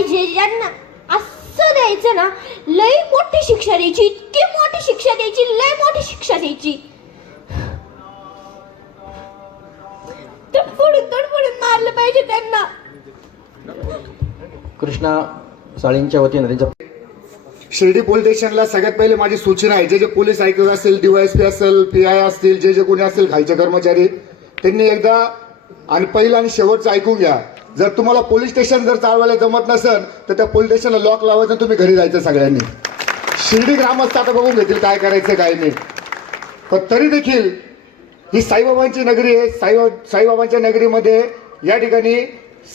पाहिजे ज्यांना असं द्यायचं ना लय मोठी शिक्षा द्यायची इतकी मोठी शिक्षा द्यायची लय मोठी शिक्षा द्यायची. तडफडून तडफडून मारलं पाहिजे त्यांना. कृष्णा साळींच्या वतीनं त्यांच्या शिर्डी पोलीस स्टेशनला सगळ्यात पहिले माझी सूचना आहे. जे जे पोलीस आयुक्त असेल डीवायएसपी असेल पी आय असतील जे जे कोणी असेल खालचे कर्मचारी त्यांनी एकदा आणि पहिलं आणि शेवटचं ऐकून घ्या. जर तुम्हाला पोलीस स्टेशन जर चालवायला जमत नसेल तर त्या पोलीस स्टेशनला लॉक लावायचं तुम्ही घरी जायचं सगळ्यांनी. शिर्डी ग्रामस्थ आता बघून घेतील काय करायचं काय नाही. पण तरी देखील ही साईबाबांची नगरी आहे. साई साईबाबांच्या नगरीमध्ये या ठिकाणी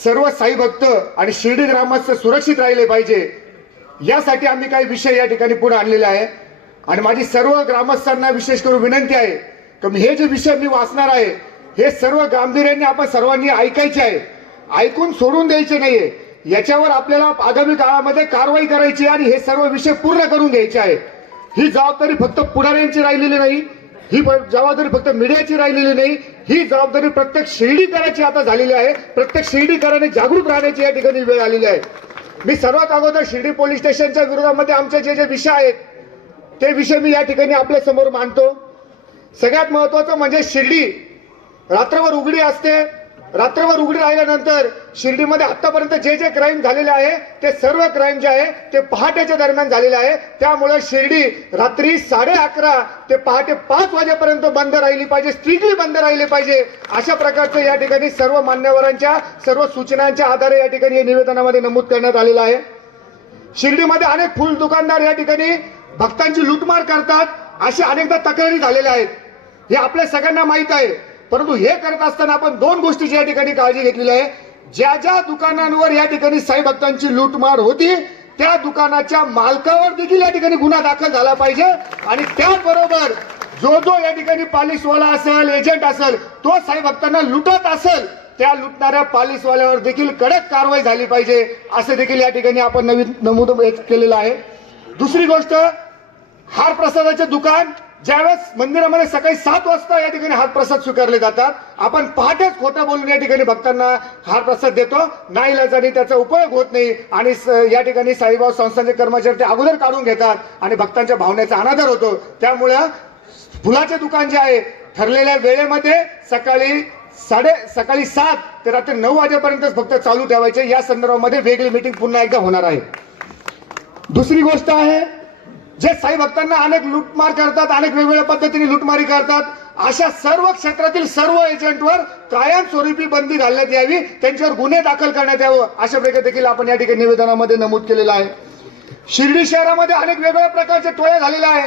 सर्व साई भक्त आणि शिर्डी ग्रामस्थ सुरक्षित राहिले पाहिजे. यासाठी आम्ही काही विषय या ठिकाणी पुढे आणलेले आहे. आणि माझी सर्व ग्रामस्थांना विशेष करून विनंती आहे की हे जे विषय मी वाचणार आहे हे सर्व गांभीर्याने आपण सर्वांनी ऐकायचे आहे. ऐकून सोडून द्यायचे नाहीये. याच्यावर आपल्याला आगामी काळामध्ये कारवाई करायची आणि हे सर्व विषय पूर्ण करून घ्यायचे आहे ही जबाबदारी फक्त पुढाऱ्यांची राहिलेली नाही ही जबाबदारी फक्त मीडियाची राहिलेली नाही ही जबाबदारी प्रत्येक शिर्डीकराची आता झालेली आहे. प्रत्येक शिर्डीकराने जागरूक राहण्याची या ठिकाणी वेळ आलेली आहे. मी सर्वात अगोदर शिर्डी पोलीस स्टेशनच्या विरोधामध्ये आमचे जे जे विषय आहेत ते विषय मी या ठिकाणी आपल्यासमोर मांडतो. सगळ्यात महत्वाचं म्हणजे शिर्डी रात्रभर उघडी असते रात्रभर उघडी राहिल्यानंतर शिर्डीमध्ये आतापर्यंत जे जे क्राईम झालेले आहे ते सर्व क्राईम जे आहे ते पहाटेच्या दरम्यान झालेले आहे. त्यामुळे शिर्डी रात्री साडे अकरा ते पहाटे पाच वाजेपर्यंत बंद राहिली पाहिजे स्ट्रिक्टली बंद राहिली पाहिजे. अशा प्रकारचं या ठिकाणी सर्व मान्यवरांच्या सर्व सूचनांच्या आधारे या ठिकाणी या निवेदनामध्ये नमूद करण्यात आलेलं आहे. शिर्डीमध्ये अनेक फुल दुकानदार या ठिकाणी भक्तांची लूटमार करतात अशा अनेकदा तक्रारी झालेल्या आहेत. हे आपल्या सगळ्यांना माहीत आहे. परंतु हे करत असताना आपण दोन गोष्टीची या ठिकाणी काळजी घेतलेली आहे. ज्या ज्या दुकानांवर या ठिकाणी साई भक्तांची लूटमार होती त्या दुकानाच्या मालकावर देखील या ठिकाणी गुन्हा दाखल झाला पाहिजे. आणि त्याचबरोबर जो जो या ठिकाणी पालिसवाला असेल एजंट असेल तो साई भक्तांना लुटत असेल त्या लुटणाऱ्या पालिसवाल्यावर देखील कडक कारवाई झाली पाहिजे असं देखील या ठिकाणी आपण नवीन नमूद केलेलं आहे. दुसरी गोष्ट हार प्रसादाचे दुकान ज्यावेळेस मंदिरामध्ये सकाळी सात वाजता या ठिकाणी हार प्रसाद स्वीकारले जातात आपण पहाटेच खोटा बोलून या ठिकाणी भक्तांना हार प्रसाद देतो नाईलाजाने त्याचा उपयोग होत नाही आणि या ठिकाणी साईबाब संस्थांचे कर्मचारी ते अगोदर काढून घेतात आणि भक्तांच्या भावनेचा अनादर होतो. त्यामुळं फुलाचे दुकान जे आहे ठरलेल्या वेळेमध्ये सकाळी साडे सकाळी सात ते रात्री नऊ वाजेपर्यंतच फक्त चालू ठेवायचे. या संदर्भामध्ये वेगळी मीटिंग पुन्हा एकदा होणार आहे. दुसरी गोष्ट आहे जे साई भक्तांना अनेक लूटमार करतात अनेक वेगवेगळ्या पद्धतीने लूटमारी करतात अशा सर्व क्षेत्रातील सर्व एजंटवर कायमस्वरूपी बंदी घालण्यात यावी त्यांच्यावर गुन्हे दाखल करण्यात यावं अशा प्रकारे देखील आपण या ठिकाणी निवेदनामध्ये नमूद केलेलं आहे. शिर्डी शहरामध्ये अनेक वेगवेगळ्या प्रकारचे टोळे झालेले आहे.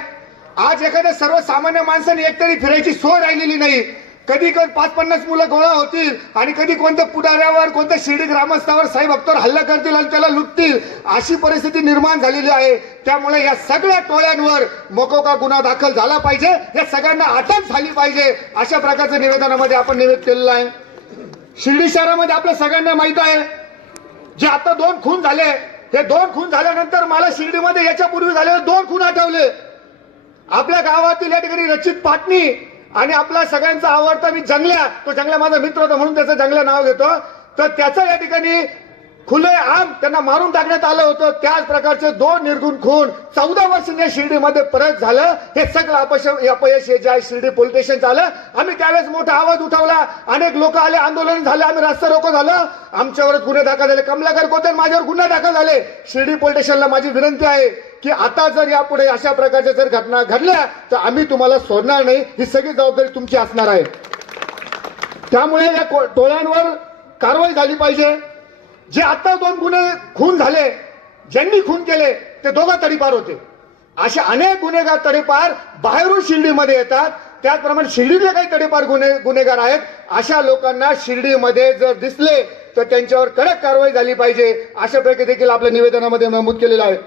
आज एखाद्या सर्वसामान्य माणसाने एकतरी फिरायची सोय राहिलेली नाही. कधी कधी पाच पन्नास मुलं गोळा होतील आणि कधी कोणत्या पुढाऱ्यावर कोणत्या शिर्डी ग्रामस्थावर साई भक्तावर हल्ला करतील आणि त्याला लुटतील अशी परिस्थिती निर्माण झालेली आहे. त्यामुळे या सगळ्या टोळ्यांवर मोकोका गुन्हा दाखल झाला पाहिजे? या सगळ्यांना अटक झाली पाहिजे अशा प्रकारचं निवेदनामध्ये आपण निवेद केलेलं आहे. शिर्डी शहरामध्ये आपल्या सगळ्यांना माहीत आहे. जे आता दोन खून झाले हे दोन खून झाल्यानंतर मला शिर्डीमध्ये याच्यापूर्वी झालेले दोन खून आठवले. आपल्या गावातील या ठिकाणी रचित पाटणी आणि आपला सगळ्यांचा आवडता मी जंगल्या तो जंगल्या माझा मित्र होता म्हणून त्याचं जंगल्या नाव घेतो. तर त्याचं या ठिकाणी खुले आम त्यांना मारून टाकण्यात आलं होतं. त्याच प्रकारचे दोन निर्गुण खून चौदा वर्षांनी शिर्डीमध्ये परत झालं. हे सगळं अपयश अपयश हे जे आहे शिर्डी पोलीस स्टेशन झालं. आम्ही त्यावेळेस मोठा आवाज उठवला. अनेक लोक आले आंदोलन झाले आम्ही रस्ता रोको झालं. आमच्यावरच गुन्हे दाखल झाले. कमलाकर कोते माझ्यावर गुन्हे दाखल झाले. शिर्डी पोलीस स्टेशनला माझी विनंती आहे की आता जर यापुढे अशा प्रकारच्या जर घटना घडल्या तर आम्ही तुम्हाला सोडणार नाही. ही सगळी जबाबदारी तुमची असणार आहे. त्यामुळे या टोळ्यांवर कारवाई झाली पाहिजे. जे आता दोन गुन्हे खून झाले ज्यांनी खून केले ते दोघं तडीपार होते. असे अनेक गुन्हेगार तडीपार बाहेरून शिर्डीमध्ये येतात. त्याचप्रमाणे शिर्डीतले काही तडीपार गुन्हे गुन्हेगार आहेत. अशा लोकांना शिर्डीमध्ये जर दिसले तर त्यांच्यावर कडक कारवाई झाली पाहिजे. अशा प्रकारे देखील आपल्या निवेदनामध्ये नमूद केलेलं आहे.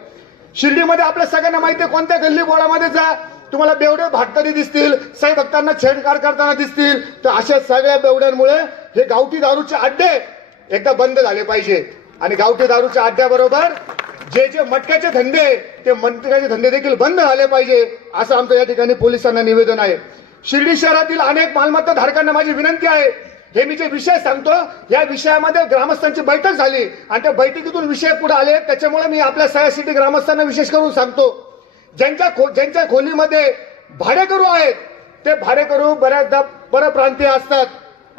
शिर्डीमध्ये आपल्या सगळ्यांना माहिती आहे कोणत्या गल्ली बोळामध्ये जा. तुम्हाला बेवडे भाटकरी दिसतील साई भक्तांना छेडछाड करताना दिसतील. तर अशा सगळ्या बेवड्यांमुळे हे गावठी दारूचे अड्डे एकदा बंद झाले पाहिजे. आणि गावठी दारूच्या अड्ड्याबरोबर जे जे मटक्याचे धंदे ते मटक्याचे धंदे देखील बंद झाले पाहिजे असं आमचं या ठिकाणी पोलिसांना निवेदन आहे. शिर्डी शहरातील अनेक मालमत्ता धारकांना माझी विनंती आहे हे मी जे विषय सांगतो या विषयामध्ये ग्रामस्थांची बैठक झाली. आणि त्या बैठकीतून विषय पुढे आले त्याच्यामुळे मी आपल्या सह्यासिटी ग्रामस्थांना विशेष करून सांगतो. ज्यांच्या खो ज्यांच्या खोलीमध्ये भाडेकरू आहेत ते भाडेकरू बऱ्याचदा परप्रांतीय असतात.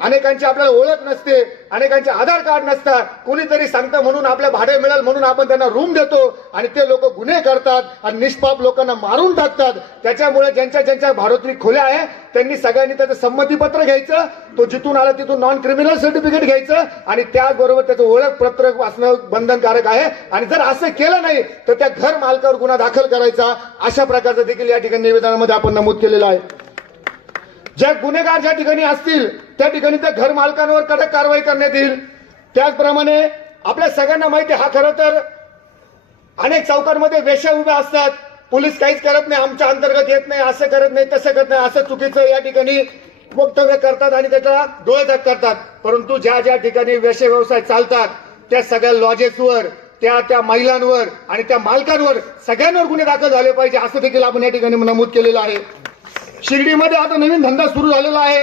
अनेकांची आपल्याला ओळख नसते अनेकांचे आधार कार्ड नसतात. कोणीतरी सांगतं म्हणून आपल्या भाडे मिळेल म्हणून आपण त्यांना रूम देतो आणि ते लोक गुन्हे करतात आणि निष्पाप लोकांना मारून टाकतात. त्याच्यामुळे ज्यांच्या ज्यांच्या भाडोत्री खोल्या आहे त्यांनी सगळ्यांनी त्याचं संमतीपत्र घ्यायचं तो जिथून आला तिथून नॉन क्रिमिनल सर्टिफिकेट घ्यायचं आणि त्याचबरोबर त्याचं ओळखपत्र असणं बंधनकारक आहे. आणि जर असं केलं नाही तर त्या घर मालकावर गुन्हा दाखल करायचा. अशा प्रकारचं देखील या ठिकाणी निवेदनामध्ये आपण नमूद केलेलं आहे. ज्या गुन्हेगार ज्या ठिकाणी असतील त्या ठिकाणी त्या घर मालकांवर कडक कारवाई करण्यात येईल. त्याचप्रमाणे आपल्या सगळ्यांना माहिती आहे, हा खरं तर अनेक चौकांमध्ये वेश्या उभ्या असतात. पोलीस काहीच करत नाही आमच्या अंतर्गत येत नाही असं करत नाही तसं करत नाही असं चुकीचं या ठिकाणी वक्तव्य करतात आणि त्याचा डोळेझाक करतात. परंतु ज्या ज्या ठिकाणी वेश्या व्यवसाय चालतात त्या सगळ्या लॉजेसवर त्या त्या महिलांवर आणि त्या मालकांवर सगळ्यांवर गुन्हे दाखल झाले पाहिजे असं देखील आपण या ठिकाणी नमूद केलेलं आहे. शिर्डीमध्ये आता नवीन धंदा सुरू झालेला आहे.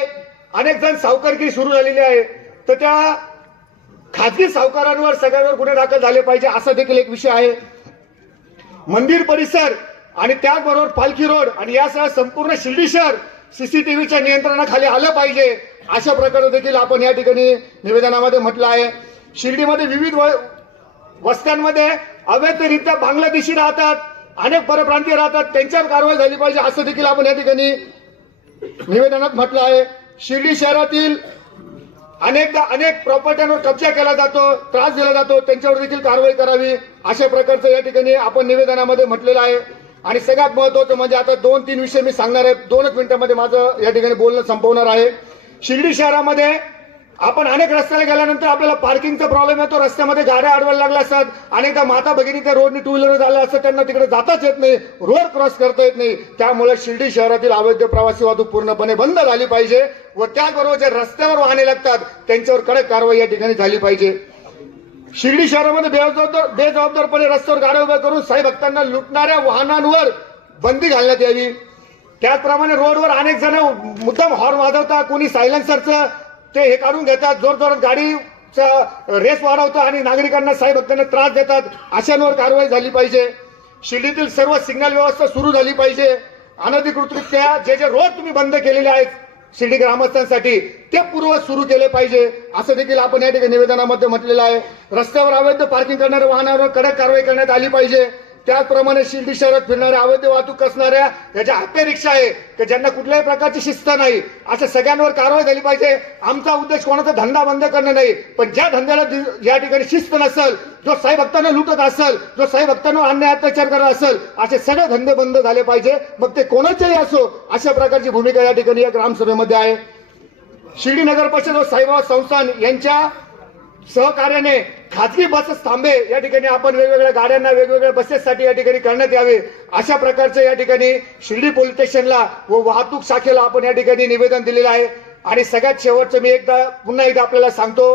अनेक जण सावकारगिरी सुरू झालेली आहे. तर त्या खाजगी सावकारांवर सगळ्यांवर गुन्हे दाखल झाले पाहिजे असा देखील एक विषय आहे. मंदिर परिसर आणि त्याचबरोबर पालखी रोड आणि यासह संपूर्ण शिर्डी शहर सीसीटीव्हीच्या नियंत्रणाखाली आलं पाहिजे अशा प्रकारे देखील आपण या ठिकाणी निवेदनामध्ये म्हटलं आहे. शिर्डीमध्ये विविध वस्त्यांमध्ये अवैधरित्या बांगलादेशी राहतात. अनेक परप्रांतीय राहतात त्यांच्यावर कारवाई झाली पाहिजे असं देखील आपण या ठिकाणी निवेदनात म्हटलं आहे. शिर्डी शहरातील अनेकदा अनेक प्रॉपर्ट्यांवर कब्जा केला जातो त्रास दिला जातो त्यांच्यावर देखील कारवाई करावी अशा प्रकारचं या ठिकाणी आपण निवेदनामध्ये म्हटलेलं आहे. आणि सगळ्यात महत्वाचं म्हणजे आता दोन तीन विषय मी सांगणार आहे. दोनच मिनिटांमध्ये माझं या ठिकाणी बोलणं संपवणार आहे. शिर्डी शहरामध्ये आपण अनेक रस्त्याला गेल्यानंतर आपल्याला पार्किंगचा प्रॉब्लेम येतो. रस्त्यामध्ये गाड्या अडवायला लागल्या असतात. अनेकदा माता भगिनी त्या रोडनी टू व्हीलर झाल्या असतात त्यांना तिकडे जाताच येत नाही. रोड क्रॉस करता येत नाही. त्यामुळे शिर्डी शहरातील अवैध प्रवासी वाहतूक पूर्णपणे बंद झाली पाहिजे व त्याचबरोबर जे रस्त्यावर वाहने लागतात त्यांच्यावर कडक कारवाई या ठिकाणी झाली पाहिजे. शिर्डी शहरामध्ये बेजबाबदार बेजबाबदारपणे रस्त्यावर गाड्या उभ्या करून साई भक्तांना लुटणाऱ्या वाहनांवर बंदी घालण्यात यावी. त्याचप्रमाणे रोडवर अनेक जण मुद्दाम हॉर्न वाजवतात. कोणी सायलेन्सरचं ते हे काढून घेतात जोर जोरात गाडीचा रेस वाढवतात आणि नागरिकांना साई भक्तांना त्रास देतात अशांवर कारवाई झाली पाहिजे. शिर्डीतील सर्व सिग्नल व्यवस्था सुरू झाली पाहिजे. अनधिकृतरित्या जे जे रोड तुम्ही बंद केलेले आहेत शिर्डी ग्रामस्थांसाठी ते पूर्व सुरू केले पाहिजे असं देखील आपण या ठिकाणी निवेदनामध्ये म्हटलेलं आहे. रस्त्यावर अवैध पार्किंग करणाऱ्या वाहनावर कडक कारवाई करण्यात आली पाहिजे. त्याचप्रमाणे शिर्डी शहरात फिरणाऱ्या अवैध वाहतूक असणाऱ्या याच्या हप्ते रिक्षा आहे की ज्यांना कुठल्याही प्रकारची शिस्त नाही अशा सगळ्यांवर कारवाई झाली पाहिजे. आमचा उद्देश कोणाचा धंदा बंद करणं नाही पण ज्या धंद्याला दि- या ठिकाणी शिस्त नसल जो साई भक्तांना लुटत असेल जो साई भक्तांवर अन्याय अत्याचार करत असेल असे सगळे धंदे बंद झाले पाहिजे. मग ते कोणाचेही असो अशा प्रकारची भूमिका या ठिकाणी या ग्रामसभेमध्ये आहे. शिर्डी नगर परिषद व साईबाबा संस्थान यांच्या सहकार्याने खाजगी बसेस थांबे. या ठिकाणी आपण वेगवेगळ्या गाड्यांना वेगवेगळ्या बसेससाठी या ठिकाणी करण्यात यावे. अशा प्रकारचं या ठिकाणी शिर्डी पोलीस स्टेशनला व वाहतूक शाखेला आपण या ठिकाणी निवेदन दिलेलं आहे. आणि सगळ्यात शेवटचं मी एकदा पुन्हा एकदा आपल्याला सांगतो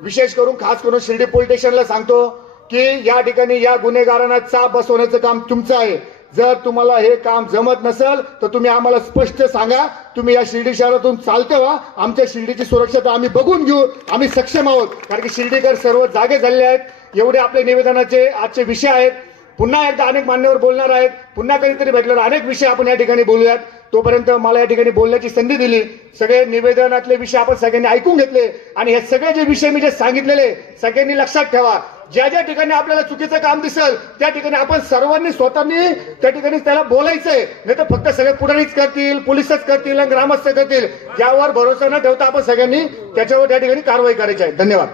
विशेष करून खास करून शिर्डी पोलीस स्टेशनला सांगतो की या ठिकाणी या गुन्हेगारांना चाप बसवण्याचं काम तुमचं आहे. जर तुम्हाला हे काम जमत नसेल तर तुम्ही आम्हाला स्पष्ट सांगा. तुम्ही या शिर्डी शहरातून चालते व्हा. आमच्या शिर्डीची सुरक्षता आम्ही बघून घेऊ. आम्ही सक्षम आहोत. कारण की शिर्डीकर सर्व जागे झालेले आहेत. एवढे आपले निवेदनाचे आजचे विषय आहेत. पुन्हा एकदा अनेक मान्यवर बोलणार आहेत. पुन्हा कधीतरी भेटल्यावर अनेक विषय आपण या ठिकाणी बोलूयात. तोपर्यंत मला या ठिकाणी बोलण्याची संधी दिली. सगळे निवेदनातले विषय आपण सगळ्यांनी ऐकून घेतले. आणि हे सगळे जे विषय मी जे सांगितलेले सगळ्यांनी लक्षात ठेवा. ज्या ज्या ठिकाणी आपल्याला चुकीचं काम दिसेल त्या ठिकाणी आपण सर्वांनी स्वतःनी त्या ठिकाणी त्याला बोलायचंय. नाही तर फक्त सगळे पुढारीच करतील पोलिसच करतील आणि ग्रामस्थ करतील. त्यावर भरोसा न ठेवता आपण सगळ्यांनी त्याच्यावर त्या ठिकाणी कारवाई करायची आहे. धन्यवाद.